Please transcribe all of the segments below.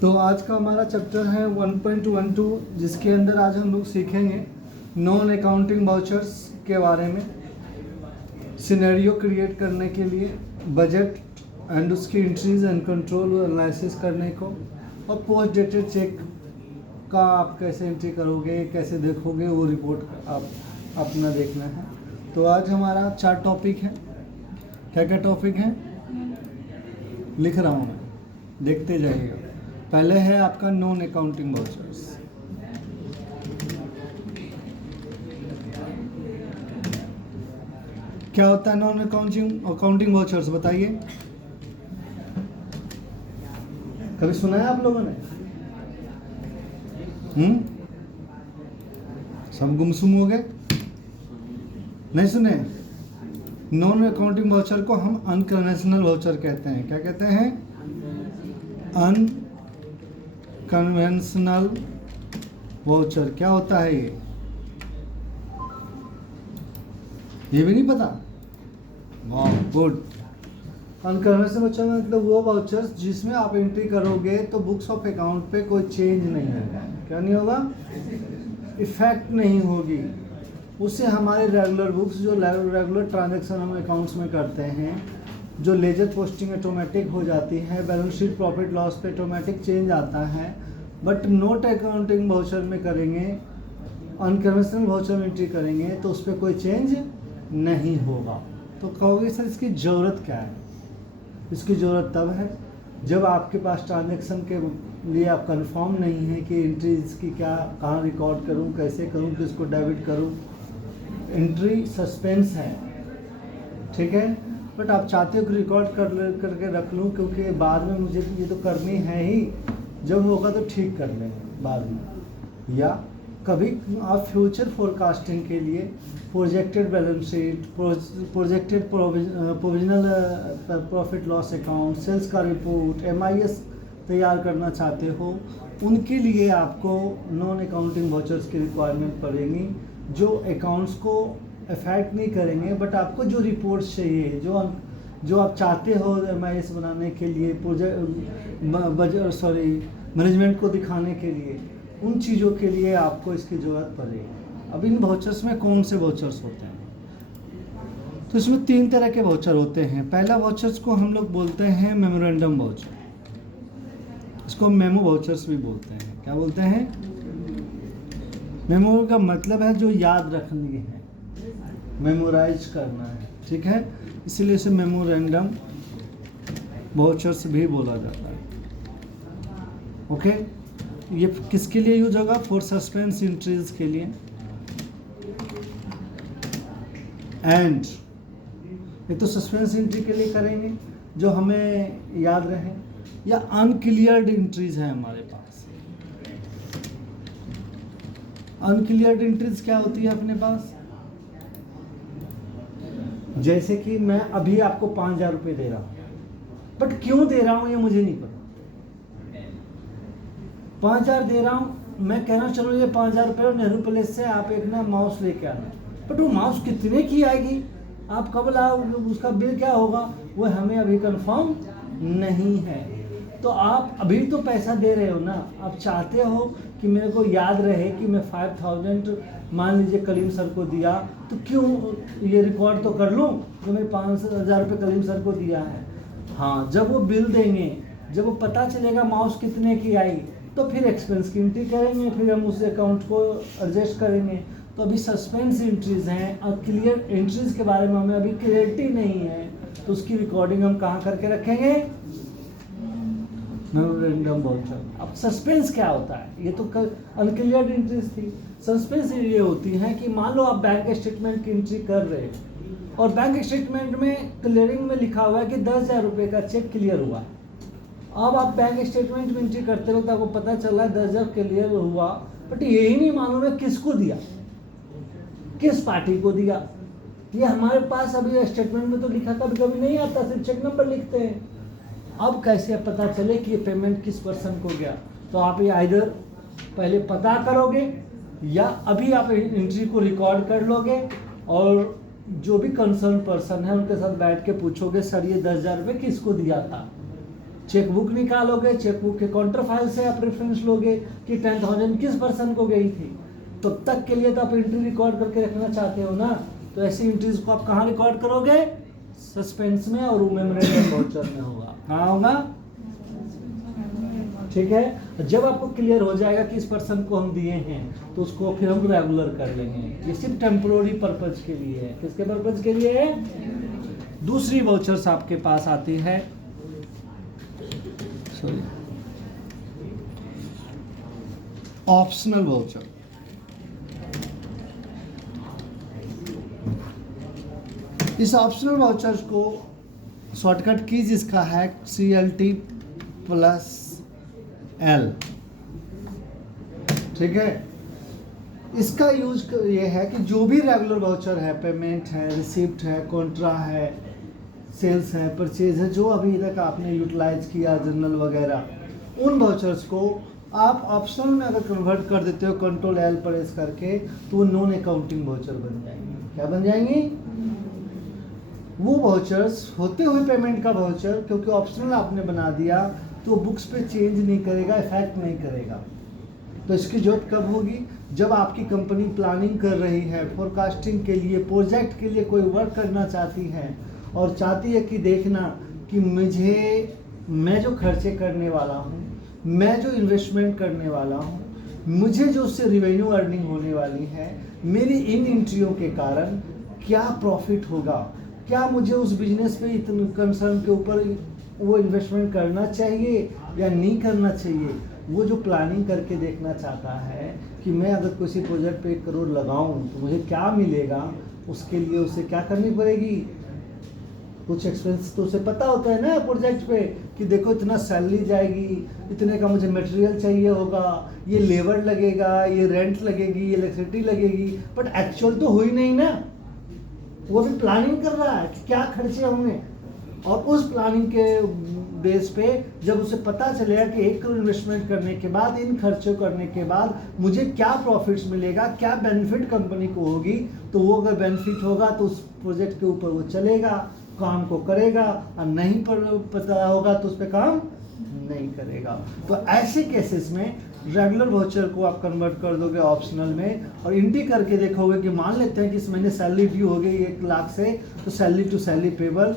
तो आज का हमारा चैप्टर है 1.12 जिसके अंदर आज हम लोग सीखेंगे नॉन अकाउंटिंग वाउचर्स के बारे में, सिनेरियो क्रिएट करने के लिए, बजट एंड उसकी एंट्रीज एंड कंट्रोल एनालिसिस करने को, और पोस्ट डेटेड चेक का आप कैसे एंट्री करोगे, कैसे देखोगे, वो रिपोर्ट आप अपना देखना है। तो आज हमारा 4 टॉपिक है। क्या क्या टॉपिक हैं लिख रहा हूँ मैं, देखते जाइएगा। पहले है आपका नॉन अकाउंटिंग वाउचर्स। क्या होता है नॉन अकाउंटिंग वाउचर्स, बताइए। कभी सुना है आप लोगों ने? सब गुमसुम हो गए, नहीं सुने? नॉन अकाउंटिंग वाउचर को हम अनकन्वेंशनल वाउचर कहते हैं। क्या कहते हैं? Unconventional voucher. क्या होता है ये भी नहीं पता? वाह, गुड। अनकन्वेंशनल वाउचर मतलब वो वाउचर्स जिसमें आप एंट्री करोगे तो बुक्स ऑफ अकाउंट पे कोई चेंज नहीं होगा। क्या नहीं होगा? इफेक्ट नहीं होगी। उससे हमारे रेगुलर बुक्स, जो रेगुलर ट्रांजैक्शन हम अकाउंट्स में करते हैं, जो लेजर पोस्टिंग ऑटोमेटिक हो जाती है, बैलेंस शीट प्रॉफिट लॉस पे ऑटोमेटिक चेंज आता है। बट नोट अकाउंटिंग वाउचर में करेंगे, अनकन्वेंशनल वाउचर में एंट्री करेंगे तो उस पर कोई चेंज नहीं होगा। तो कहोगे सर इसकी ज़रूरत क्या है? इसकी ज़रूरत तब है जब आपके पास ट्रांजैक्शन के लिए आप कंफर्म नहीं है कि एंट्रीज की क्या, कहाँ रिकॉर्ड करूँ, कैसे करूँ, किसको डेबिट करूँ। एंट्री सस्पेंस है, ठीक है, बट आप चाहते हो कि रिकॉर्ड करके रख लूँ क्योंकि बाद में मुझे ये तो करनी है ही, जब होगा तो ठीक कर लेंगे बाद में। या कभी आप फ्यूचर फोरकास्टिंग के लिए projected balance sheet, projected provisional profit loss account, sales का रिपोर्ट, MIS तैयार करना चाहते हो, उनके लिए आपको नॉन अकाउंटिंग वाउचर्स की रिक्वायरमेंट पड़ेगी, जो अकाउंट्स को अफेक्ट नहीं करेंगे, बट आपको जो रिपोर्ट्स चाहिए, जो आप चाहते हो MIS बनाने के लिए, मैनेजमेंट को दिखाने के लिए, उन चीज़ों के लिए आपको इसकी ज़रूरत पड़ेगी। अब इन वाउचर्स में कौन से वाउचर्स होते हैं? तो इसमें 3 तरह के वाउचर होते हैं। पहला वाउचर्स को हम लोग बोलते हैं मेमोरेंडम वाउचर, इसको मेमो वाउचर्स भी बोलते हैं। क्या बोलते हैं? मेमो का मतलब है जो याद रखनी है, मेमोराइज करना है, ठीक है, इसीलिए इसे मेमोरेंडम वाउचर्स भी बोला जाता है। ओके, ये किसके लिए यूज होगा? फॉर सस्पेंस एंट्रीज के लिए, एंड ये तो सस्पेंस एंट्री के लिए करेंगे जो हमें याद रहे, या अनक्लियर्ड एंट्रीज है हमारे पास। अनक्लियर्ड एंट्रीज क्या होती है अपने पास? जैसे कि मैं अभी आपको 5,000 रुपये दे रहा हूं, बट क्यों दे रहा हूं ये मुझे नहीं पता। 5,000 दे रहा हूं, मैं कहना चलो ये 5,000 रुपये नेहरू पैलेस से आप एक ना माउस लेके आना, बट वो माउस कितने की आएगी, आप कब लाओ, उसका बिल क्या होगा, वो हमें अभी कंफर्म नहीं है। तो आप अभी तो पैसा दे रहे हो ना, आप चाहते हो कि मेरे को याद रहे कि मैं 5,000 मान लीजिए कलीम सर को दिया, तो क्यों ये रिकॉर्ड तो कर लूँ जो मैं 5,000 रुपये कलीम सर को दिया है। हाँ, जब वो बिल देंगे, जब वो पता चलेगा माउस कितने की आई, तो फिर एक्सपेंस की एंट्री करेंगे, फिर हम उस अकाउंट को एडजस्ट करेंगे। तो अभी सस्पेंस एंट्रीज हैं और क्लियर एंट्रीज के बारे में हमें अभी क्लियरिटी नहीं है, तो उसकी रिकॉर्डिंग हम कहाँ करके रखेंगे? Memorandum voucher. अब सस्पेंस क्या होता है? ये तो अनक्लियर्ड एंट्रीज थी। सस्पेंस ये होती है कि मान लो आप बैंक स्टेटमेंट की एंट्री कर रहे हैं और बैंक स्टेटमेंट में क्लियरिंग में लिखा हुआ है कि 10,000 रुपये का चेक क्लियर हुआ। अब आप बैंक स्टेटमेंट में एंट्री करते वक्त आपको पता चला 10,000 क्लियर हुआ, बट यही नहीं मालूम है किसको दिया, किस पार्टी को दिया। ये हमारे पास अभी स्टेटमेंट में तो लिखा कभी कभी नहीं आता, सिर्फ चेक नंबर लिखते हैं। अब कैसे पता चले कि ये पेमेंट किस पर्सन को गया? तो आप ये आइदर पहले पता करोगे या अभी आप एंट्री को रिकॉर्ड कर लोगे और जो भी कंसर्न पर्सन है उनके साथ बैठ के पूछोगे, सर ये 10,000 रुपये किसको दिया था? चेकबुक निकालोगे, चेकबुक के काउंटर फाइल से आप रेफरेंस लोगे कि 10,000 किस पर्सन को गई थी, तो तक के लिए तो आप एंट्री रिकॉर्ड करके रखना चाहते हो ना। तो ऐसी एंट्रीज को आप कहाँ रिकॉर्ड करोगे? सस्पेंस में और मेमोरेंडम वाउचर में होगा। कहाँ होगा? ठीक है। जब आपको क्लियर हो जाएगा कि इस पर्सन को हम दिए हैं तो उसको फिर हम रेगुलर कर लेंगे। ये सिर्फ टेम्पोररी पर्पज के लिए है। किसके पर्पज के लिए है? दूसरी वाउचर्स आपके पास आती है, सॉरी, ऑप्शनल वाउचर। इस ऑप्शनल वाउचर्स को शॉर्टकट कीज इसका है CLT+L। ठीक है। इसका यूज ये है कि जो भी रेगुलर वाउचर है, पेमेंट है, रिसिप्ट है, कॉन्ट्रा है, सेल्स है, परचेज है, जो अभी तक आपने यूटिलाइज किया जर्नल वगैरह, उन वाउचर्स को आप ऑप्शनल में अगर कन्वर्ट कर देते हो कंट्रोल L प्रेस करके, तो वो नॉन अकाउंटिंग वाउचर बन जाएंगे। क्या बन जाएंगी? वो वाउचर्स होते हुए पेमेंट का वाउचर, क्योंकि ऑप्शनल आपने बना दिया तो बुक्स पे चेंज नहीं करेगा, इफेक्ट नहीं करेगा। तो इसकी जरूरत कब होगी? जब आपकी कंपनी प्लानिंग कर रही है, फोरकास्टिंग के लिए, प्रोजेक्ट के लिए कोई वर्क करना चाहती है और चाहती है कि देखना कि मैं जो खर्चे करने वाला हूँ, मैं जो इन्वेस्टमेंट करने वाला हूँ, मुझे जो उससे रिवेन्यू अर्निंग होने वाली है, मेरी इन एंट्रियों के कारण क्या प्रॉफिट होगा, क्या मुझे उस बिजनेस पे इतने कंसर्न के ऊपर वो इन्वेस्टमेंट करना चाहिए या नहीं करना चाहिए, वो जो प्लानिंग करके देखना चाहता है कि मैं अगर किसी प्रोजेक्ट पे 1 करोड़ लगाऊं तो मुझे क्या मिलेगा, उसके लिए उसे क्या करनी पड़ेगी? कुछ एक्सपेंस तो उसे पता होता है ना प्रोजेक्ट पे कि देखो इतना सैलरी जाएगी, इतने का मुझे मटेरियल चाहिए होगा, ये लेबर लगेगा, ये रेंट लगेगी, ये इलेक्ट्रिसिटी लगेगी, बट एक्चुअल तो हुई नहीं ना। वो भी प्लानिंग कर रहा है कि क्या खर्चे होंगे, और उस प्लानिंग के बेस पे जब उसे पता चलेगा कि 1 करोड़ इन्वेस्टमेंट करने के बाद, इन खर्चों करने के बाद मुझे क्या प्रॉफिट्स मिलेगा, क्या बेनिफिट कंपनी को होगी, तो वो अगर बेनिफिट होगा तो उस प्रोजेक्ट के ऊपर वो चलेगा, काम को करेगा, और नहीं पर पता होगा तो उस पर काम नहीं करेगा। तो ऐसे केसेस में रेगुलर वाउचर को आप कन्वर्ट कर दोगे ऑप्शनल में, और एंट्री करके देखोगे कि मान लेते हैं कि इस महीने सैलरी ड्यू हो गई 1 लाख से, तो salary to salary payable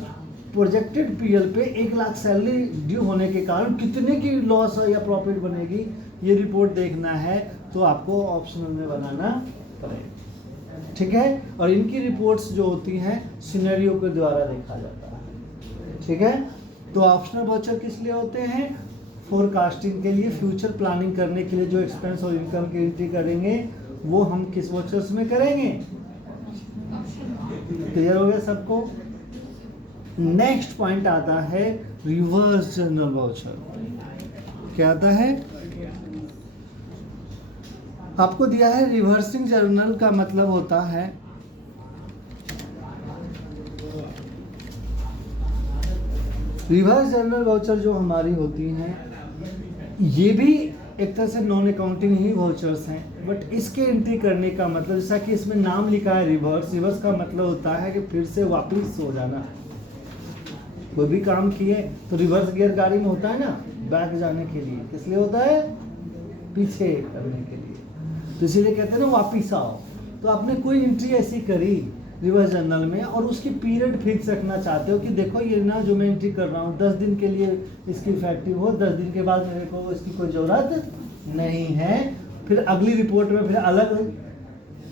projected PL पे 1 लाख सैलरी ड्यू होने के कारण कितने की लॉस या प्रॉफिट बनेगी, ये रिपोर्ट देखना है तो आपको ऑप्शनल में बनाना पड़ेगा। ठीक है। और इनकी रिपोर्ट्स जो होती हैं सिनेरियो के द्वारा देखा जाता है। ठीक है। तो ऑप्शनल वाउचर किस लिए होते हैं? फोरकास्टिंग के लिए, फ्यूचर प्लानिंग करने के लिए जो एक्सपेंस और इनकम की एंट्री करेंगे वो हम किस वाउचर्स में करेंगे? क्लियर हो गया सबको? नेक्स्ट पॉइंट आता है रिवर्स जर्नल वाउचर। क्या आता है? आपको दिया है रिवर्सिंग जर्नल का मतलब होता है रिवर्स जर्नल वाउचर जो हमारी होती हैं, ये भी एक तरह से नॉन अकाउंटिंग ही वाउचर्स हैं, बट इसके एंट्री करने का मतलब, जैसा कि इसमें नाम लिखा है रिवर्स, रिवर्स का मतलब होता है कि फिर से वापस हो जाना। कोई भी काम किए तो रिवर्स गियर गाड़ी में होता है ना, बैक जाने के लिए। किस लिए होता है? पीछे करने के लिए। तो इसीलिए कहते हैं ना वापिस आओ। तो आपने कोई एंट्री ऐसी करी रिवर्स जर्नल में और उसकी पीरियड फिक्स रखना चाहते हो कि देखो ये ना जो मैं एंट्री कर रहा हूँ 10 दिन के लिए इसकी इफेक्टिव हो, 10 दिन के बाद मेरे को इसकी कोई ज़रूरत नहीं है, फिर अगली रिपोर्ट में फिर अलग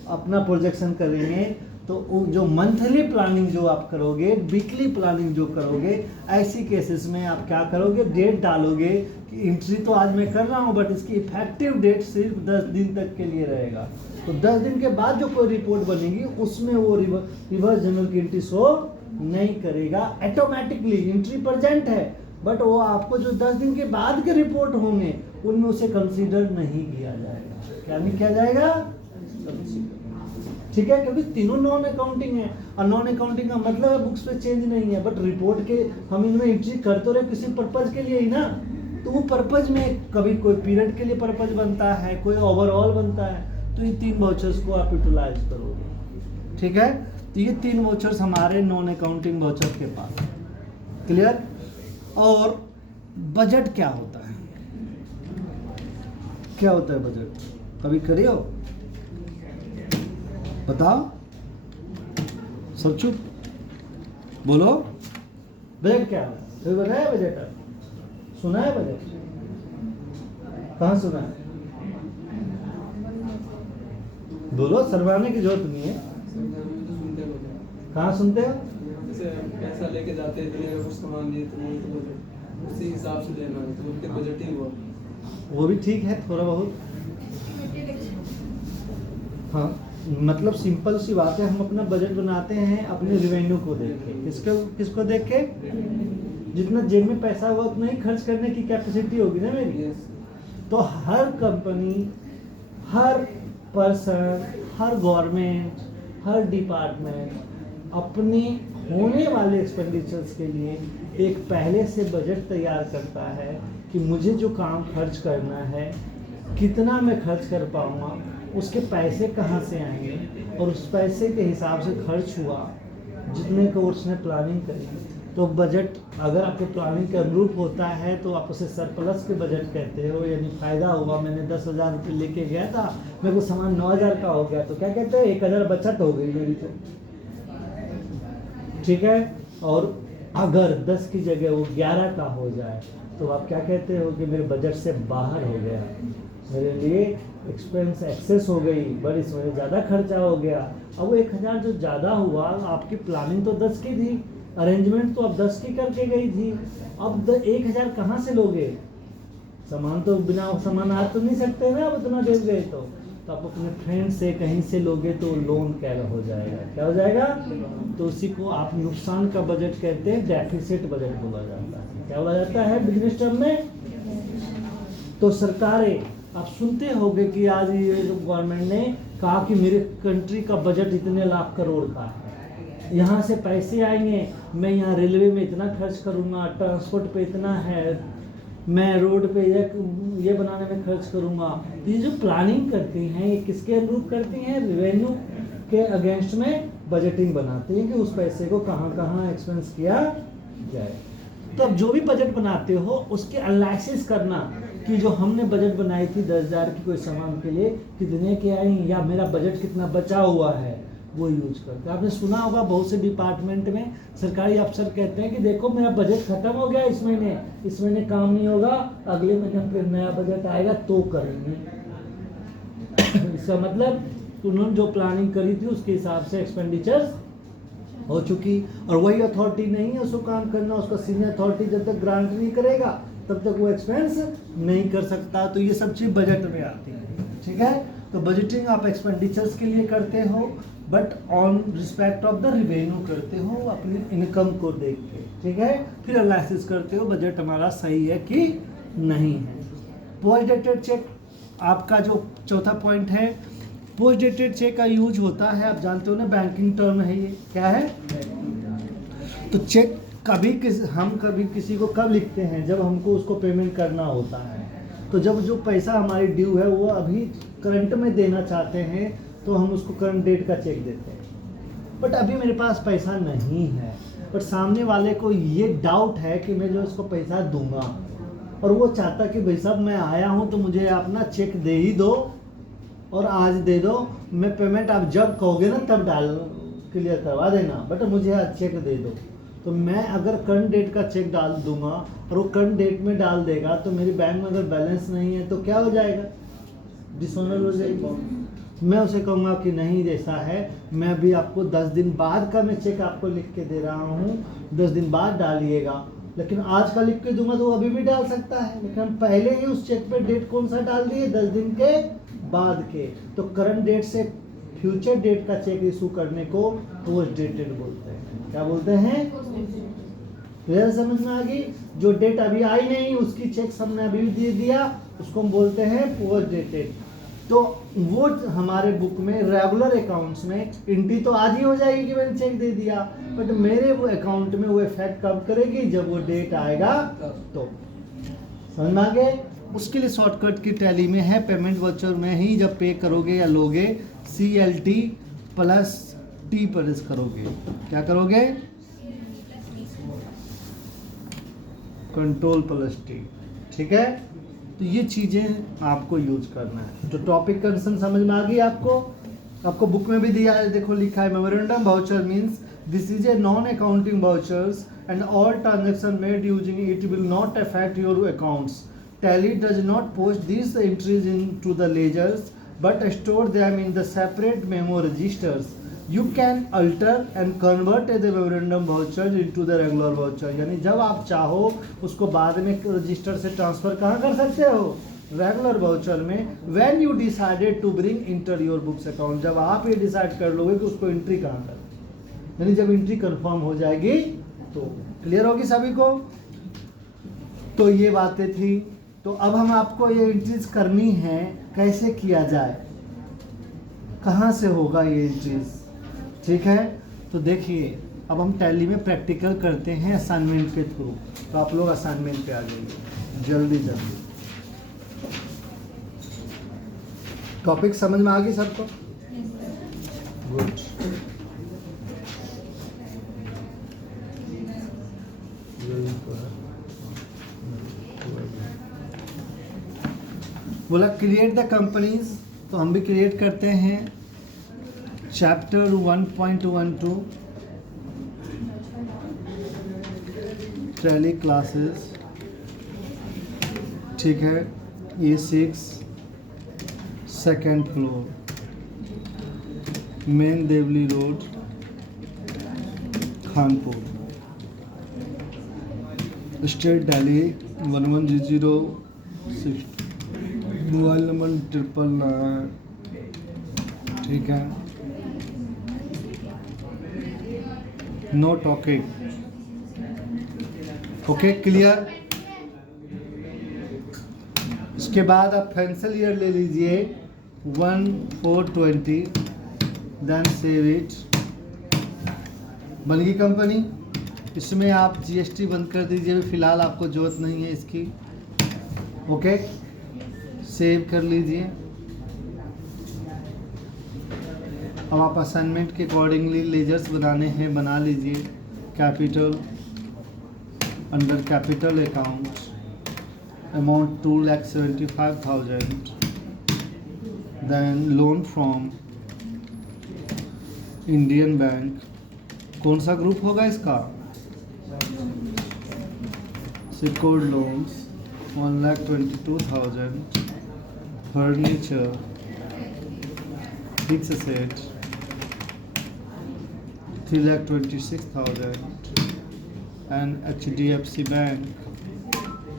अपना प्रोजेक्शन करेंगे। तो जो मंथली प्लानिंग जो आप करोगे, वीकली प्लानिंग जो करोगे, ऐसी केसेस में आप क्या करोगे? डेट डालोगे कि एंट्री तो आज मैं कर रहा हूँ बट इसकी इफेक्टिव डेट सिर्फ 10 दिन तक के लिए रहेगा। तो 10 दिन के बाद जो कोई रिपोर्ट बनेगी उसमें वो रिवर्स जर्नल की एंट्री शो नहीं करेगा। ऑटोमेटिकली एंट्री प्रेजेंट है बट वो आपको जो 10 दिन के बाद के रिपोर्ट होंगे उनमें उसे कंसीडर नहीं किया जाएगा। क्या नहीं किया जाएगा? ठीक है, क्योंकि तीनों नॉन अकाउंटिंग है और नॉन अकाउंटिंग का मतलब है बुक्स पे चेंज नहीं है, बट रिपोर्ट के हम इनमें एंट्री करते रहे किसी पर्पज के लिए ही ना। तो वो पर्पज में कभी कोई पीरियड के लिए पर्पज बनता है, कोई ओवरऑल बनता है, तो ये 3 वाउचर्स को आप यूटिलाइज करोगे। ठीक है, तो ये 3 वाउचर्स हमारे नॉन अकाउंटिंग वाउचर के पास। क्लियर? और बजट क्या होता है? क्या होता है बजट? कभी करे हो? बताओ, सब चुप, बोलो। बजट क्या है? कोई बताया बजट? सुना है बजट? कहाँ सुना है? बोलो, शर्माने की जरूरत नहीं है। कहाँ सुनते हो? जैसे पैसा लेके जाते हैं, इतने का कुछ सामान लिए, इतने का बजट उसी हिसाब से देना है, तो उनके बजट ही हुआ। वो भी ठीक है थोड़ा बहुत। हाँ, मतलब सिंपल सी बात है, हम अपना बजट बनाते हैं अपने रिवेन्यू को देख के। किसको देख के? जितना जेब में पैसा होगा उतना ही खर्च करने की कैपेसिटी होगी ना मेरी। तो हर कंपनी, हर पर्सन, हर गवर्नमेंट, हर डिपार्टमेंट अपने होने वाले एक्सपेंडिचर्स के लिए एक पहले से बजट तैयार करता है कि मुझे जो काम खर्च करना है, कितना मैं खर्च कर पाऊँगा, उसके पैसे कहाँ से आएंगे, और उस पैसे के हिसाब से खर्च हुआ जितने को उसने प्लानिंग करी। तो बजट अगर आपके प्लानिंग के अनुरूप होता है तो आप उसे सरप्लस के बजट कहते हो, यानी फ़ायदा हुआ। मैंने 10,000 रुपये लेके गया था, मेरे को सामान 9,000 का हो गया, तो क्या कहते हैं? 1,000 बचत हो गई मेरी। तो ठीक है। और अगर 10 की जगह वो 11 का हो जाए तो आप क्या कहते हो? कि मेरे बजट से बाहर हो गया, मेरे लिए एक्सपेंस एक्सेस हो गई, बड़ी इसमें ज़्यादा खर्चा हो गया। अब वो 1,000 जो ज़्यादा हुआ, आपकी प्लानिंग तो 10 की थी, अरेंजमेंट तो अब 10 की करके गई थी, अब 1,000 कहाँ से लोगे? सामान तो बिना सामान आ तो नहीं सकते ना, अब इतना दे गए तो आप अपने फ्रेंड से कहीं से लोगे तो लोन क्या हो जाएगा? क्या हो जाएगा? तो उसी को आप नुकसान का बजट कहते हैं, डेफिसिट बजट बोला जाता है। क्या बोला जाता है बिजनेस टर्म में? तो सरकारें, आप सुनते होंगे कि आज ये गवर्नमेंट ने कहा कि मेरे कंट्री का बजट इतने लाख करोड़ का है, यहाँ से पैसे आएंगे, मैं यहाँ रेलवे में इतना खर्च करूँगा, ट्रांसपोर्ट पे इतना है, मैं रोड पे ये बनाने में खर्च करूँगा। ये जो प्लानिंग करती हैं, ये किसके अनुरूप करती हैं? रिवेन्यू के अगेंस्ट में बजटिंग बनाती हैं कि उस पैसे को कहाँ कहाँ एक्सपेंस किया जाए। तो अब जो भी बजट बनाते हो उसके एनालिसिस करना कि जो हमने बजट बनाई थी 10,000 की कोई सामान के लिए, कितने के आई, या मेरा बजट कितना बचा हुआ है, वो यूज करते हैं। आपने सुना होगा बहुत से डिपार्टमेंट में सरकारी अफसर कहते हैं कि देखो मेरा बजट खत्म हो गया इस महीने काम नहीं होगा, अगले महीने फिर नया बजट आएगा तो करेंगे। इसका मतलब उन्होंने जो प्लानिंग करी थी उसके हिसाब से एक्सपेंडिचर्स हो चुकी, और वही अथॉरिटी नहीं है उसको काम करना, उसका सीनियर अथॉरिटी जब तक ग्रांट नहीं करेगा तब तक वो एक्सपेंस नहीं कर सकता। तो ये सब चीज़ बजट में आती है। ठीक है। तो बजटिंग आप एक्सपेंडिचर्स के लिए करते हो, but on respect of the revenue करते हो, अपनी इनकम को देख के। ठीक है। फिर एनालिसिस करते हो बजट हमारा सही है कि नहीं है। पोस्ट डेटेड चेक आपका जो चौथा पॉइंट है। पोस्ट डेटेड चेक का यूज होता है, आप जानते हो ना, बैंकिंग टर्म है ये। क्या है? तो चेक हम कभी किसी को कब लिखते हैं? जब हमको उसको पेमेंट करना होता है। तो जब जो पैसा हमारी ड्यू है वो अभी करंट में देना चाहते हैं तो हम उसको करंट डेट का चेक देते हैं। बट अभी मेरे पास पैसा नहीं है, बट सामने वाले को ये डाउट है कि मैं जो इसको पैसा दूंगा, और वो चाहता कि भाई साहब मैं आया हूँ तो मुझे अपना चेक दे ही दो और आज दे दो, मैं पेमेंट आप जब कहोगे ना तब क्लियर करवा देना, बट मुझे आज चेक दे दो। तो मैं अगर करंट डेट का चेक डाल दूंगा और वो करंट डेट में डाल देगा तो मेरी बैंक में अगर बैलेंस नहीं है तो क्या हो जाएगा? डिसऑनर हो जाएगी। मैं उसे कहूँगा कि नहीं, जैसा है मैं अभी आपको 10 दिन बाद का मैं चेक आपको लिख के दे रहा हूँ, 10 दिन बाद डालिएगा। लेकिन आज का लिख के दूंगा तो वो अभी भी डाल सकता है, लेकिन हम पहले ही उस चेक पे डेट कौन सा डाल दिए? 10 दिन के बाद के। तो करंट डेट से फ्यूचर डेट का चेक इशू करने को पोस्ट डेटेड बोलते हैं। क्या बोलते हैं? क्लियर समझ में आ गई? जो डेट अभी आई नहीं उसकी चेक हमने अभी दे दिया, उसको हम बोलते हैं पोस्ट डेटेड। तो वो हमारे बुक में रेगुलर अकाउंट्स में एंट्री तो आज ही हो जाएगी कि मैंने चेक दे दिया, बट मेरे वो अकाउंट में वो इफेक्ट कब करेगी? जब वो डेट आएगा तो। समझ में आ गए? उसके लिए शॉर्टकट की टैली में है, पेमेंट वाउचर में ही जब पे करोगे या लोगे CLT प्लस T प्रेस करोगे। क्या करोगे? Ctrl+T, ठीक है। तो ये चीज़ें आपको यूज करना है। तो टॉपिक कंसर्न समझ में आ गई आपको बुक में भी दिया है, देखो लिखा है memorandum voucher means this is a non accounting vouchers and all transaction made using it will not affect your accounts. Tally does not post these entries into the ledgers but store them in the separate memo registers. You can alter and convert the memorandum voucher into the regular voucher. यानी जब आप चाहो उसको बाद में register से transfer कहाँ कर सकते हो, रेगुलर वाउचर में। When you decided to bring enter your books account, जब आप ये डिसाइड कर लोगे कि उसको एंट्री कहाँ कर, यानी जब एंट्री कंफर्म हो जाएगी तो क्लियर होगी सभी को। तो ये बातें थी। तो अब हम आपको ये एंट्रीज करनी है, कैसे किया जाए, कहाँ से होगा ये एंट्रीज, ठीक है। तो देखिए अब हम टैली में प्रैक्टिकल करते हैं असाइनमेंट के थ्रू। तो आप लोग असाइनमेंट पे आ जाइए जल्दी जल्दी। टॉपिक समझ में आ गई सबको? गुड। बोला क्रिएट द कंपनीज, तो हम भी क्रिएट करते हैं। चैप्टर 1.12 टैली क्लासेस, ठीक है। A6 second floor, main Devli road, Khanpur, state Delhi 110060, mobile number 999, ठीक है। No talking, okay clear. इसके बाद आप फाइनेंशियल ईयर ले लीजिए 1420, देन सेव इट। बन गई कंपनी। इसमें आप GST बंद कर दीजिए, फिलहाल आपको जरूरत नहीं है इसकी, ओके। सेव कर लीजिए। अब आप असाइनमेंट के अकॉर्डिंगली लेजर्स बनाने हैं, बना लीजिए। Capital, under capital account amount 2,75,000, then loan from Indian bank. कौन सा ग्रुप होगा इसका? Secured loans 1,22,000, furniture, fix asset 3,26,000 and HDFC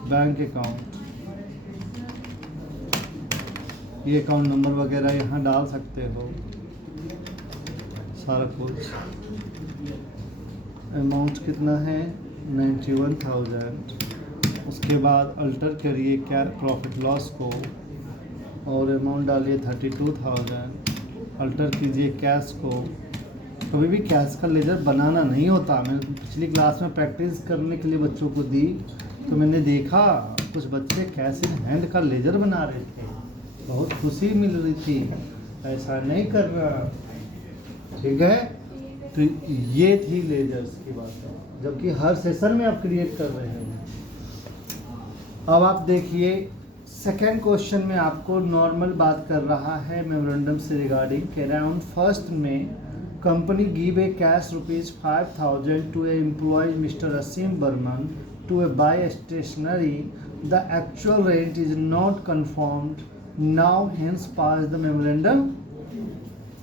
bank account. ये अकाउंट नंबर वगैरह यहाँ डाल सकते हो सारा कुछ। अमाउंट कितना है? 91,000। उसके बाद अल्टर करिए क्या प्रॉफिट लॉस को और अमाउंट डालिए 32,000। अल्टर कीजिए कैश को। कभी भी कैश का लेजर बनाना नहीं होता। मैंने पिछली क्लास में प्रैक्टिस करने के लिए बच्चों को दी तो मैंने देखा कुछ बच्चे कैश इन हैंड का लेजर बना रहे थे, बहुत खुशी मिल रही थी। ऐसा नहीं करना, ठीक है। तो ये थी लेजर्स की बात, जबकि हर सेशन में आप क्रिएट कर रहे हैं। अब आप देखिए सेकेंड क्वेश्चन में आपको नॉर्मल बात कर रहा है मेमोरेंडम से रिगार्डिंग। कह रहा है फर्स्ट में company give a cash ₹5,000 to a employ mister Asim Barman to a buy stationery. The actual rent is not confirmed now hence pass the memorandum.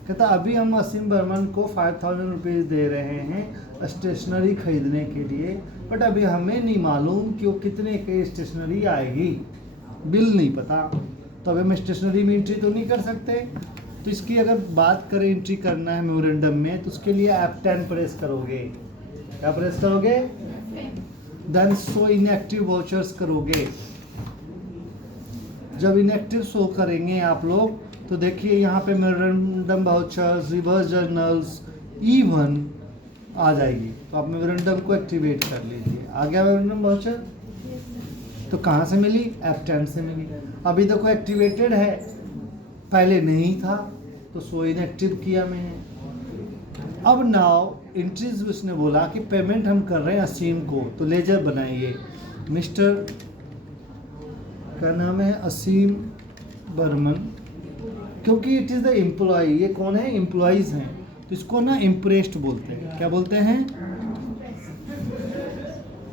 कहता अभी हम असीम बर्मन को 5,000 रुपीज़ दे रहे हैं स्टेशनरी खरीदने के लिए, बट अभी हमें नहीं मालूम कि वो कितने की स्टेशनरी आएगी, बिल नहीं पता। तो अभी हम स्टेशनरी में एंट्री तो नहीं कर सकते। तो इसकी अगर बात करें एंट्री करना है मेमोरेंडम में तो उसके लिए F10 प्रेस करोगे। क्या प्रेस करोगे? देन शो इनएक्टिव वाउचर्स करोगे। जब इनएक्टिव शो करेंगे आप लोग तो देखिए यहाँ पे memorandum vouchers, reverse journals, E1 आ जाएगी। तो आप मेमोरेंडम को एक्टिवेट कर लीजिए। आ गया मेमोरेंडम वाउचर। तो कहाँ से मिली? F10 से मिली। अभी देखो एक्टिवेटेड है, पहले नहीं था तो सो इनएक्टिव किया मैंने। अब नाउ एंट्रीज उसने बोला कि पेमेंट हम कर रहे हैं असीम को, तो लेजर बनाइए। मिस्टर का नाम है असीम बर्मन, क्योंकि इट इज़ द एम्प्लॉय, ये कौन है, एम्प्लॉयज़ हैं, तो इसको ना इम्प्रेस्ड बोलते हैं। क्या बोलते हैं?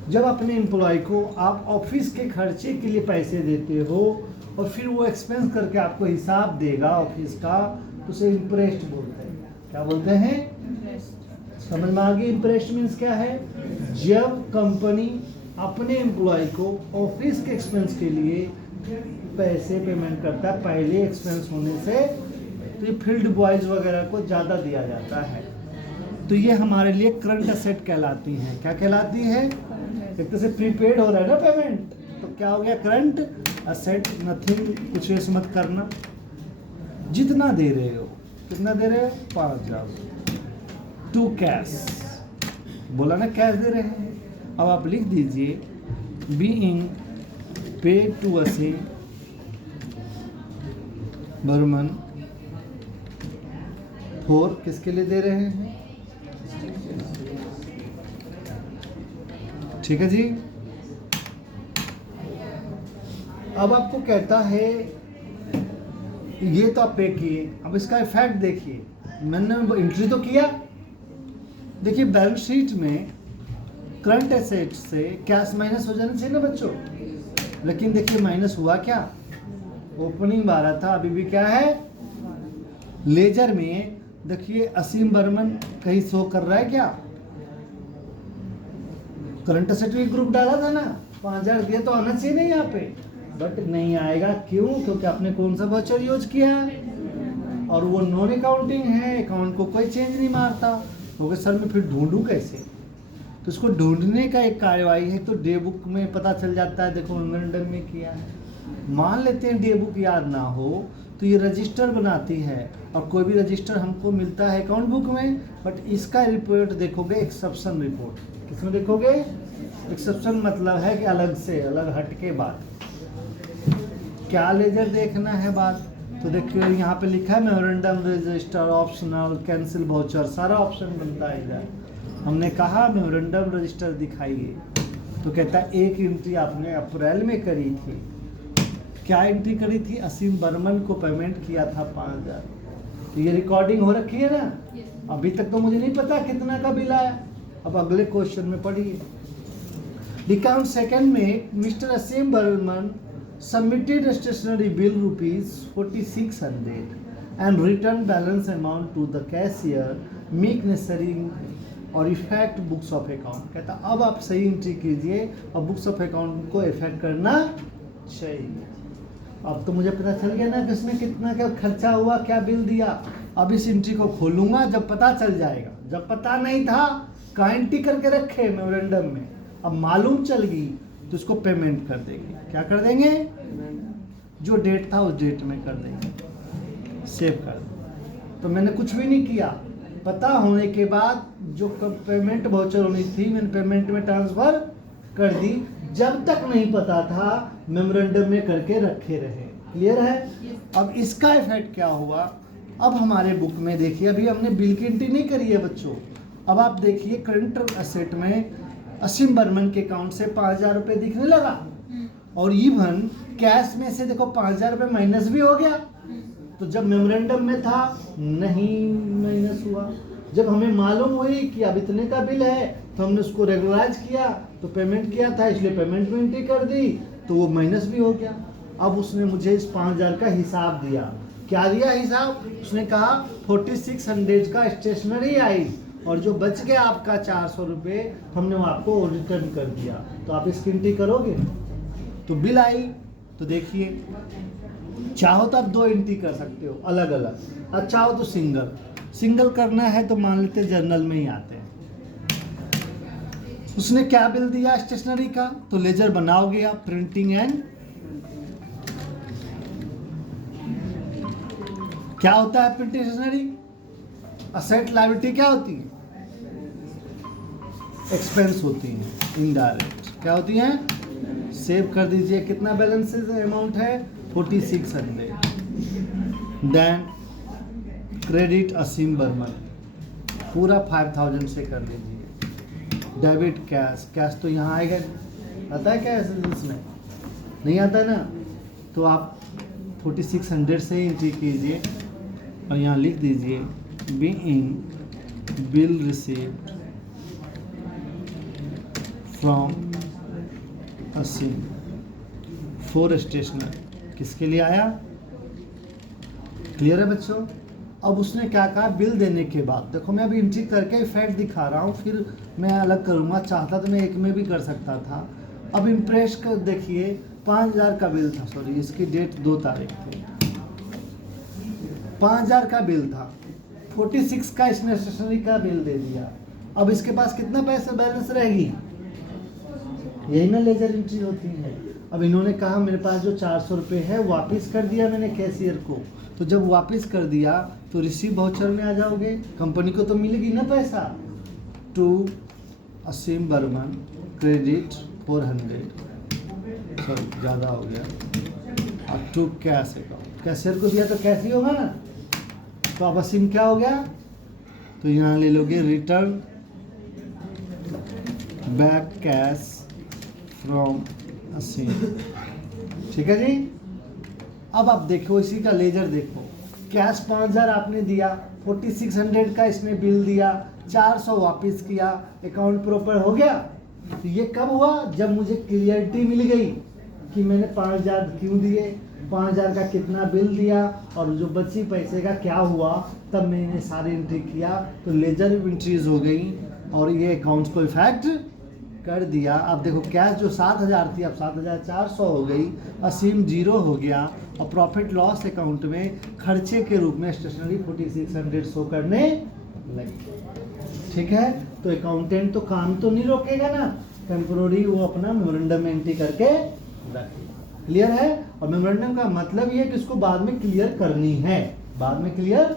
जब अपने एम्प्लॉय को आप ऑफिस के खर्चे के लिए पैसे देते हो और फिर वो एक्सपेंस करके आपको हिसाब देगा ऑफिस का, तो उसे इम्प्रेस्ड बोलते हैं। क्या बोलते हैं? समझ में आ गई? इम्प्रेस्ड मीन्स क्या है? जब कंपनी अपने एम्प्लॉय को ऑफिस के एक्सपेंस के लिए पैसे पेमेंट करता है पहले एक्सपेंस होने से, तो ये फील्ड बॉयज़ वगैरह को ज़्यादा दिया जाता है। तो ये हमारे लिए करंट असेट कहलाती हैं। क्या कहलाती है? एक तरह से प्रीपेड हो रहा है ना पेमेंट, तो क्या हो गया? Current asset. नथिंग, कुछ वेस्ट मत करना। जितना दे रहे हो, कितना दे रहे हो? 5000 टू कैश, बोला ना कैश दे रहे हैं। अब आप लिख दीजिए being paid to Asim Barman for, किसके लिए दे रहे हैं? ठीक है जी। अब आपको कहता है ये तो आप पे किए, अब इसका इफेक्ट देखिए। मैंने एंट्री तो किया, देखिए बैलेंस शीट में करंट एसेट से कैश माइनस हो जाना चाहिए ना बच्चों, लेकिन देखिए माइनस हुआ क्या? ओपनिंग 12 था, अभी भी क्या है? लेजर में देखिए असीम बर्मन कहीं शो कर रहा है क्या? करंट एसेट भी ग्रुप डाला था ना, 5000 दिया तो आना चाहिए नहीं यहाँ पे, बट नहीं आएगा। क्यों? क्योंकि आपने कौन सा वाउचर यूज किया है और वो नॉन अकाउंटिंग है, अकाउंट को कोई चेंज नहीं मारता। तो सर मैं फिर ढूंढूं कैसे? तो इसको ढूंढने का एक कार्यवाही है। तो डे बुक में पता चल जाता है, देखो मेमोरेंडम में किया है। मान लेते हैं डे बुक याद ना हो, तो ये रजिस्टर बनाती है और कोई भी रजिस्टर हमको मिलता है अकाउंट बुक में, बट इसका रिपोर्ट देखोगे एक्सेप्शन रिपोर्ट। किसमें देखोगे? एक्सेप्शन मतलब है कि अलग से, अलग हट के बात। क्या लेजर देखना है बात? तो देखिए यहाँ पे लिखा है memorandum register optional cancel voucher, सारा ऑप्शन बनता है इधर। हमने कहा मेमोरेंडम रजिस्टर दिखाइए, तो कहता है एक एंट्री आपने अप्रैल में करी थी। क्या एंट्री करी थी? असीम बर्मन को पेमेंट किया था 5000। तो ये रिकॉर्डिंग हो रखी है ना। अभी तक तो मुझे नहीं पता कितना का बिल आया। अब अगले क्वेश्चन में पढ़िए। अकाउंट सेकंड में mister Asim Burman submitted stationery bill rupees 4600 and return balance amount to the cashier make necessary और इफेक्ट बुक्स ऑफ अकाउंट। कहता अब आप सही एंट्री कीजिए और बुक्स ऑफ अकाउंट को इफेक्ट करना चाहिए। अब तो मुझे पता चल गया ना कि इसमें कितना क्या खर्चा हुआ, क्या बिल दिया। अब इस एंट्री को खोलूंगा जब पता चल जाएगा। जब पता नहीं था का एंट्री करके रखे मेमोरेंडम में, अब मालूम चल गई तो इसको पेमेंट कर देंगे। क्या कर देंगे? जो डेट था उस डेट में कर देंगे, सेव कर देंगे। तो मैंने कुछ भी नहीं किया, पता होने के बाद जो पेमेंट वाउचर होनी थी मैंने पेमेंट में ट्रांसफर कर दी। जब तक नहीं पता था मेमोरेंडम में करके रखे रहे। क्लियर है? अब इसका इफेक्ट क्या हुआ? अब हमारे बुक में देखिए, अभी हमने बिल की एंट्री नहीं करी है बच्चों। अब आप देखिए करंट असेट में असीम बर्मन के अकाउंट से 5000 रुपये दिखने लगा और इवन कैश में से देखो 5000 रुपये माइनस भी हो गया। तो जब मेमोरेंडम में था नहीं माइनस हुआ। जब हमें मालूम हुई कि अब इतने का बिल है तो हमने उसको रेगुलराइज किया, तो पेमेंट किया था इसलिए पेमेंट में एंट्री कर दी, तो वो माइनस भी हो गया। अब उसने मुझे इस 5000 का हिसाब दिया। क्या दिया हिसाब? उसने कहा 4600 का स्टेशनरी आई और जो बच गया आपका 400 रुपये हमने वो आपको रिटर्न कर दिया। तो आप इसकी एंट्री करोगे तो बिल आई। तो देखिए चाहो तो आप 2 एंट्री कर सकते हो अलग अलग, और चाहो तो सिंगल करना है तो मान लेते जर्नल में ही आते हैं। उसने क्या बिल दिया स्टेशनरी का? तो लेजर बनाओगे आप, प्रिंटिंग एंड क्या होता है प्रिंटिंग स्टेशनरी? असेट लायबिलिटी क्या होती है? एक्सपेंस होती है इनडायरेक्ट। क्या होती हैं? सेव कर दीजिए। कितना बैलेंस अमाउंट है? 4600। देन क्रेडिट असीम बर्मन पूरा 5000 से कर लीजिए। डेबिट कैश, कैश तो यहाँ आएगा आता है क्या इसमें? नहीं आता है ना, तो आप 4600 से एंट्री कीजिए और यहाँ लिख दीजिए being bill received from Asim for stationer. किसके लिए आया? क्लियर है बच्चों? अब उसने क्या कहा, बिल देने के बाद देखो मैं अभी एंट्री करके इफेक्ट दिखा रहा हूँ, फिर मैं अलग करूँगा, चाहता तो मैं एक में भी कर सकता था। अब इम्प्रेस कर देखिए 5000 का बिल था, सॉरी इसकी डेट 2 तारीख थी, 5000 का बिल था, 46 का इसने स्टेशनरी का बिल दे दिया। अब इसके पास कितना पैसा बैलेंस रहेगी? यही ना लेजर एंट्री होती है। अब इन्होंने कहा मेरे पास जो 400 रुपये है वापस कर दिया मैंने कैशियर को, तो जब वापस कर दिया तो रिसीव वाउचर में आ जाओगे, कंपनी को तो मिलेगी ना पैसा। To Asim Barman credit 400, sorry ज़्यादा हो गया, अब टू कैश अकाउंट, कैशियर को दिया तो कैश ही होगा ना, तो अब असीम क्या हो गया, तो यहाँ ले लोगे रिटर्न बैक कैश फ्रॉम असीम। ठीक है जी। अब आप देखो इसी का लेजर देखो, कैश 5000 आपने दिया, 4600 का इसने बिल दिया, 400 वापस किया, अकाउंट प्रॉपर हो गया। तो ये कब हुआ? जब मुझे क्लियरिटी मिल गई कि मैंने 5000 क्यों दिए, 5000 का कितना बिल दिया और जो बची पैसे का क्या हुआ, तब मैंने सारी एंट्री किया, तो लेजर एंट्रीज हो गई और ये अकाउंट्स को इफेक्ट कर दिया। अब देखो कैश जो 7000 थी अब 7400 हो गई, असीम 0 हो गया और प्रॉफिट लॉस अकाउंट में खर्चे के रूप में स्टेशनरी 4600 शो करने लगी। ठीक है, तो अकाउंटेंट तो काम तो नहीं रोकेगा ना, टेम्पोररी वो अपना मेमोरेंडम एंट्री करके रखेगा। क्लियर है? और मेमोरेंडम का मतलब ये है कि इसको बाद में क्लियर करनी है, बाद में क्लियर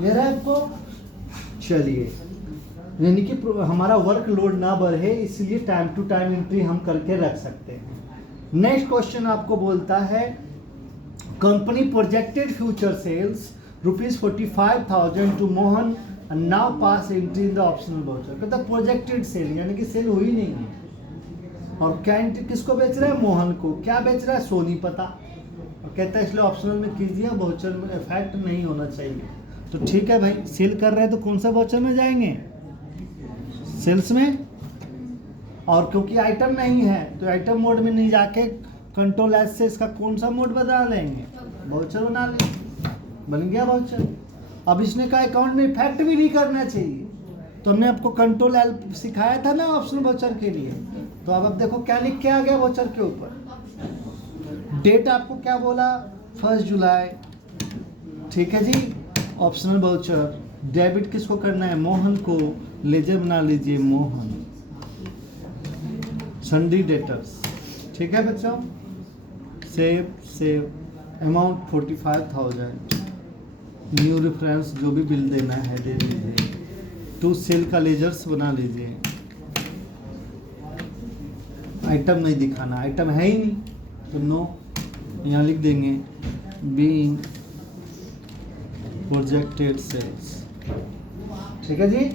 है आपको। चलिए, यानी कि हमारा वर्क लोड ना बढ़े, इसलिए टाइम टू टाइम एंट्री हम करके रख सकते हैं। नेक्स्ट क्वेश्चन आपको बोलता है company projected future sales ₹45,000 to Mohan and now pass entry in the optional voucher. कहता है प्रोजेक्टेड सेल यानी कि सेल हुई नहीं है, और क्या एंट्री किसको बेच रहा है? मोहन को। क्या बेच रहा है? सोनी पता। और कहता है इसलिए ऑप्शनल में कीजिए, वाउचर में इफेक्ट नहीं होना चाहिए। तो ठीक है भाई, सेल कर रहे हैं तो कौन सा वाउचर में जाएंगे? सेल्स में। और क्योंकि आइटम नहीं है तो आइटम मोड में नहीं जाके कंट्रोल एस से इसका कौन सा मोड बना लेंगे? वाउचर बना लेंगे, बन गया वाउचर। अब इसने कहा अकाउंट में इफेक्ट भी नहीं करना चाहिए, तो हमने आपको कंट्रोल एल सिखाया था ना ऑप्शनल वाउचर के लिए। तो अब देखो क्या लिख के आ गया वाउचर के ऊपर। डेट आपको क्या बोला? 1 जुलाई। ठीक है जी। ऑप्शनल वाउचर डेबिट किसको करना है? मोहन को। लेजर बना लीजिए मोहन। सन्डी डेटर्स। ठीक है बच्चों, सेव अमाउंट 45,000। न्यू रेफरेंस जो भी बिल देना है दे दीजिए। टू सेल का लेजर्स बना लीजिए। आइटम नहीं दिखाना, आइटम है ही नहीं तो नो, यहाँ लिख देंगे बीइंग प्रोजेक्टेड सेल्स। ठीक है जी।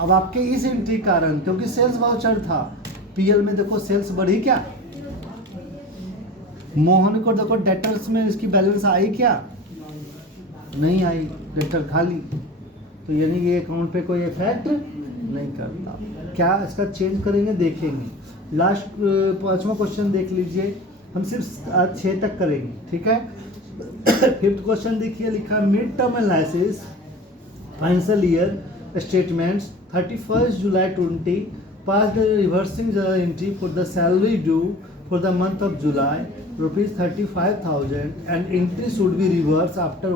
अब आपके इस एंट्री कारण, क्योंकि सेल्स वाउचर था, पीएल में देखो सेल्स बढ़ी क्या? मोहन को देखो डेटर्स में इसकी बैलेंस आई क्या? नहीं आई, डेटर खाली। तो यानी ये अकाउंट पे कोई इफेक्ट नहीं करता। क्या इसका चेंज करेंगे देखेंगे। लास्ट 5वां क्वेश्चन देख लीजिए, हम सिर्फ आज 6 तक करेंगे। ठीक है। 5th क्वेश्चन देखिए, लिखा mid term analysis financial year statements 31st July 20 pass the reversing journal entry for the salary due for the month of July ₹35,000 and entry should be reversed after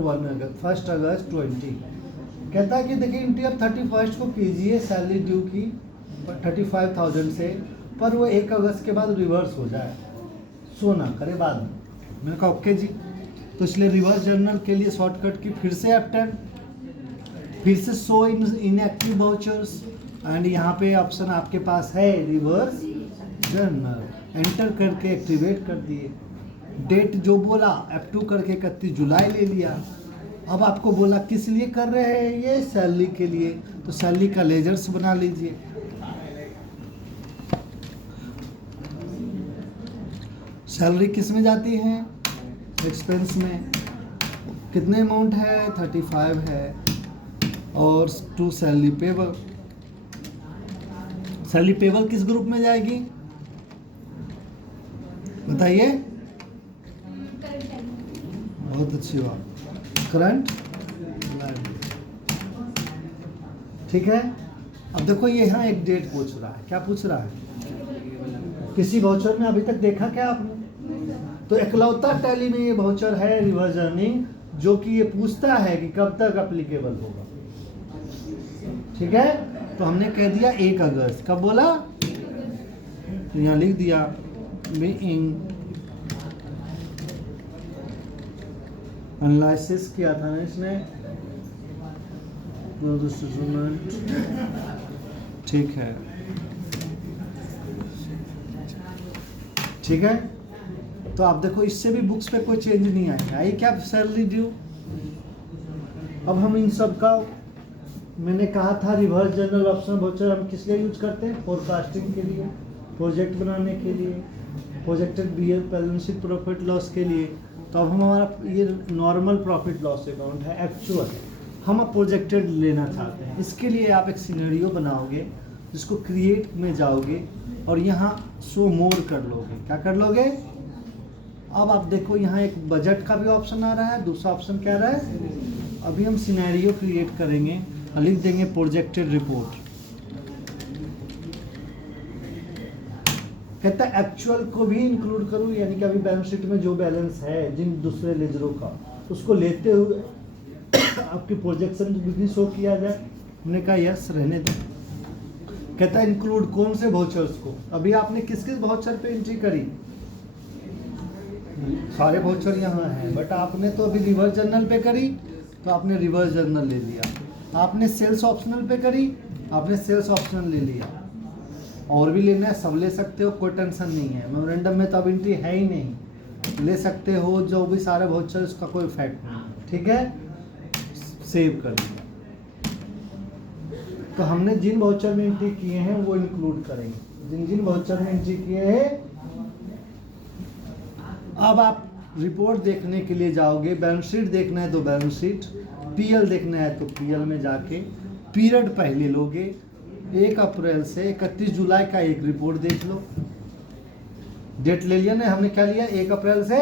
1st August 20। कहता है कि देखिए entry अब 31st को कीजिए salary due की 35,000 से, पर वो 1 अगस्त के बाद रिवर्स हो जाए, सो ना करे बाद में। मैंने कहा ओके जी। तो इसलिए रिवर्स जर्नल के लिए शॉर्टकट की फिर से F10, फिर से show in active vouchers, and यहाँ पे ऑप्शन आपके पास है रिवर्स जर्नल। एंटर करके एक्टिवेट कर दिए। डेट जो बोला F2 करके 31 जुलाई ले लिया। अब आपको बोला किस लिए कर रहे हैं? ये सैलरी के लिए, तो सैलरी का लेजर्स बना लीजिए। सैलरी किस में जाती है? एक्सपेंस में। कितने अमाउंट है? 35 है। और to salary payable. Salary payable किस ग्रुप में जाएगी बताइए? बहुत अच्छी बात, करंट लायबिलिटी। ठीक है। अब देखो ये यहाँ एक डेट पूछ रहा है। क्या पूछ रहा है? किसी वाउचर में अभी तक देखा क्या आपने? तो इकलौता टैली में ये वाउचर है रिवर्स अर्निंग जो कि ये पूछता है कि कब तक एप्लीकेबल होगा। ठीक है। तो हमने कह दिया 1 अगस्त। कब बोला? तो यहाँ लिख दिया बीइंग एनालिसिस किया था ना इसने। ठीक है। ठीक है। तो आप देखो इससे भी बुक्स पे कोई चेंज नहीं आएगा। ये क्या सैलरी ड्यू। अब हम इन सब का मैंने कहा था रिवर्स जनरल ऑप्शन वाउचर हम किस लिए यूज करते हैं? फोरकास्टिंग के लिए, प्रोजेक्ट बनाने के लिए, projected balance sheet profit loss के लिए। तो अब हमारा ये नॉर्मल प्रॉफिट लॉस अकाउंट है, एक्चुअल। हम अब प्रोजेक्टेड लेना चाहते हैं। इसके लिए आप एक सिनेरियो बनाओगे जिसको क्रिएट में जाओगे और यहाँ शो मोर कर लोगे। क्या कर लोगे? अब आप देखो यहाँ एक बजट का भी ऑप्शन आ रहा है। दूसरा ऑप्शन क्या रहा है? अभी हम सिनेरियो क्रिएट करेंगे और लिख देंगे प्रोजेक्टेड रिपोर्ट। कहता है एक्चुअल को भी इंक्लूड करूँ, यानी कि अभी बैलेंस शीट में जो बैलेंस है जिन दूसरे लेजरों का उसको लेते हुए आपकी प्रोजेक्शन भी शो किया जाए। हमने कहा यस रहने दो। कहता है इंक्लूड कौन से वाउचर्स को। अभी आपने किस किस वाउचर पे एंट्री करी? सारे वाउचर यहाँ हैं, बट आपने तो अभी रिवर्स जर्नल पे करी तो आपने रिवर्स जर्नल ले लिया। आपने सेल्स ऑप्शनल पे करी, आपने सेल्स ऑप्शनल ले लिया। और भी लेना है सब ले सकते हो, कोई टेंशन नहीं है। मेमोरेंडम में तो अब एंट्री है ही नहीं, ले सकते हो जो भी सारे वाउचर, उसका कोई इफेक्ट नहीं। ठीक है। सेव कर दिया। तो हमने जिन वाउचर में एंट्री किए हैं वो इंक्लूड करेंगे। जिन जिन वाउचर में एंट्री किए हैं। अब आप रिपोर्ट देखने के लिए जाओगे। बैलेंस शीट देखना है तो बैलेंस शीट, पीएल देखना है तो पीएल में जाके पीरियड पहले लोगे। 1 अप्रैल से 31 जुलाई का एक रिपोर्ट देख लो। डेट ले लिया ना हमने, क्या लिया? 1 अप्रैल से।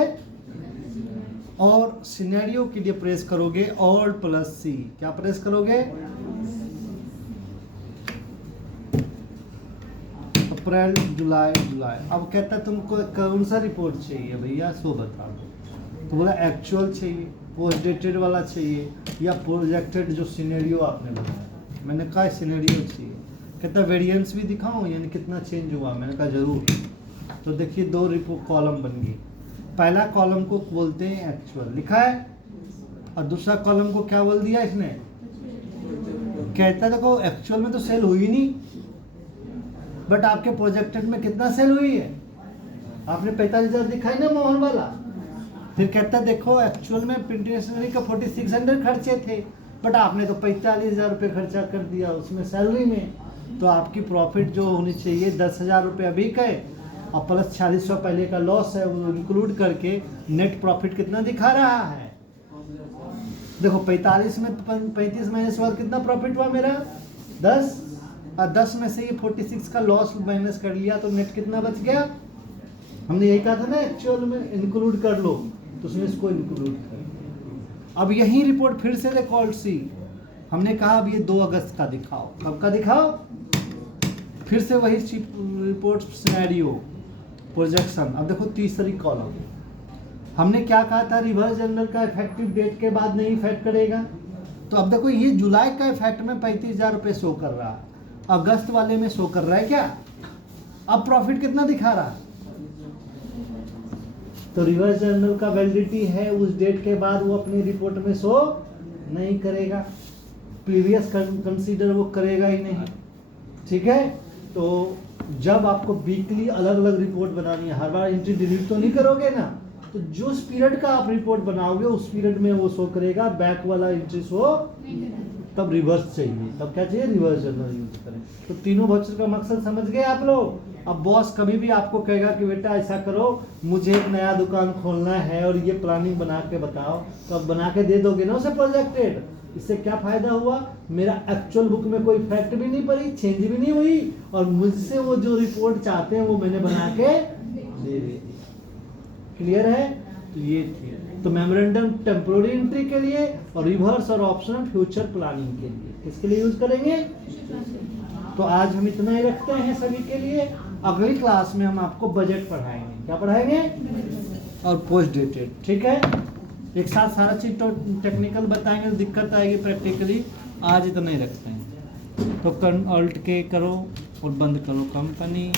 और सिनेरियो के लिए प्रेस करोगे Alt+C। क्या प्रेस करोगे? अप्रैल जुलाई जुलाई। अब कहता है तुमको कौन सा रिपोर्ट चाहिए भैया, सो बता दो। तो बोला एक्चुअल चाहिए, पोस्ट डेटेड वाला चाहिए, या प्रोजेक्टेड जो सिनेरियो आपने बनाया। मैंने कहा सिनेरियो चाहिए। कहता वेरिएंस भी दिखाऊं, यानी कितना चेंज हुआ। मैंने कहा जरूर। तो देखिए 2 रिपोर्ट कॉलम बन गई। पहला कॉलम को बोलते हैं एक्चुअल, लिखा है। और दूसरा कॉलम को क्या बोल दिया इसने? कहता देखो एक्चुअल में तो सेल हुई नहीं, बट आपके प्रोजेक्टेड में कितना सेल हुई है? आपने 45,000 दिखाई ना मोहन वाला। फिर कहता देखो एक्चुअल में प्रिंटिंग स्टेशनरी का 4600 खर्चे थे, बट आपने तो 45,000 रुपये खर्चा कर दिया उसमें सैलरी में। तो आपकी प्रॉफिट जो होनी चाहिए 10,000 रुपये अभी का और प्लस 4600 पहले का लॉस है, वो इंक्लूड करके नेट प्रॉफिट कितना दिखा रहा है? देखो 45 में 35 माइनस बाद कितना प्रॉफिट हुआ मेरा? 10। और 10 में से ये 46 का लॉस माइनस कर लिया तो नेट कितना बच गया? हमने यही कहा था ना एक्चुअल में इंक्लूड कर लो, तो उसने इसको इंक्लूड कर। अब यही रिपोर्ट फिर से रिकॉर्ड सी। हमने कहा अब ये 2 अगस्त का दिखाओ। कब का दिखाओ? फिर से वही रिपोर्ट सिनेरियो प्रोजेक्शन। अब देखो तीसरी कॉलम। हमने क्या कहा था? रिवर्स जनरल का इफेक्टिव डेट के बाद नहीं इफेक्ट करेगा। तो अब देखो ये जुलाई का इफेक्ट में 35,000 रुपये शो कर रहा है, अगस्त वाले में शो कर रहा है क्या? अब प्रॉफिट कितना दिखा रहा है? तो रिवर्स जर्नल का वैलिडिटी है उस डेट के बाद वो अपनी रिपोर्ट में शो नहीं करेगा। प्रीवियस कंसीडर वो करेगा ही नहीं। ठीक है। तो जब आपको वीकली अलग अलग रिपोर्ट बनानी है, हर बार एंट्री डिलीट तो नहीं करोगे ना, तो जो उस पीरियड का आप रिपोर्ट बनाओगे उस पीरियड में वो शो करेगा, बैक वाला एंट्री शो तब रिवर्स चाहिए। तब क्या चाहिए? रिवर्स जर्नल यूज करें। तो तीनों वाउचर का मकसद समझ गए आप लोग? अब बॉस कभी भी आपको कहेगा कि बेटा ऐसा करो, मुझे एक नया दुकान खोलना है और ये प्लानिंग बना के बताओ, तो अब बना के दे दोगे ना उसे प्रोजेक्टेड। इससे क्या फायदा हुआ, मेरा एक्चुअल बुक में कोई फैक्ट भी नहीं पड़ी, चेंज भी नहीं हुई, और मुझसे वो जो रिपोर्ट चाहते हैं वो मैंने बना के दे दी। क्लियर है? तो ये थी तो मेमोरेंडम टेम्पोररी एंट्री के लिए और रिवर्स और ऑप्शनल फ्यूचर प्लानिंग के लिए। किसके लिए यूज करेंगे? तो आज हम इतना ही रखते हैं सभी के लिए। अगली क्लास में हम आपको बजट पढ़ाएंगे। क्या पढ़ाएंगे? और पोस्ट डेटेड। ठीक है, एक साथ सारा चीज तो टेक्निकल बताएंगे तो दिक्कत आएगी प्रैक्टिकली। आज इतना ही रखते हैं। तो अल्ट के करो और बंद करो कंपनी।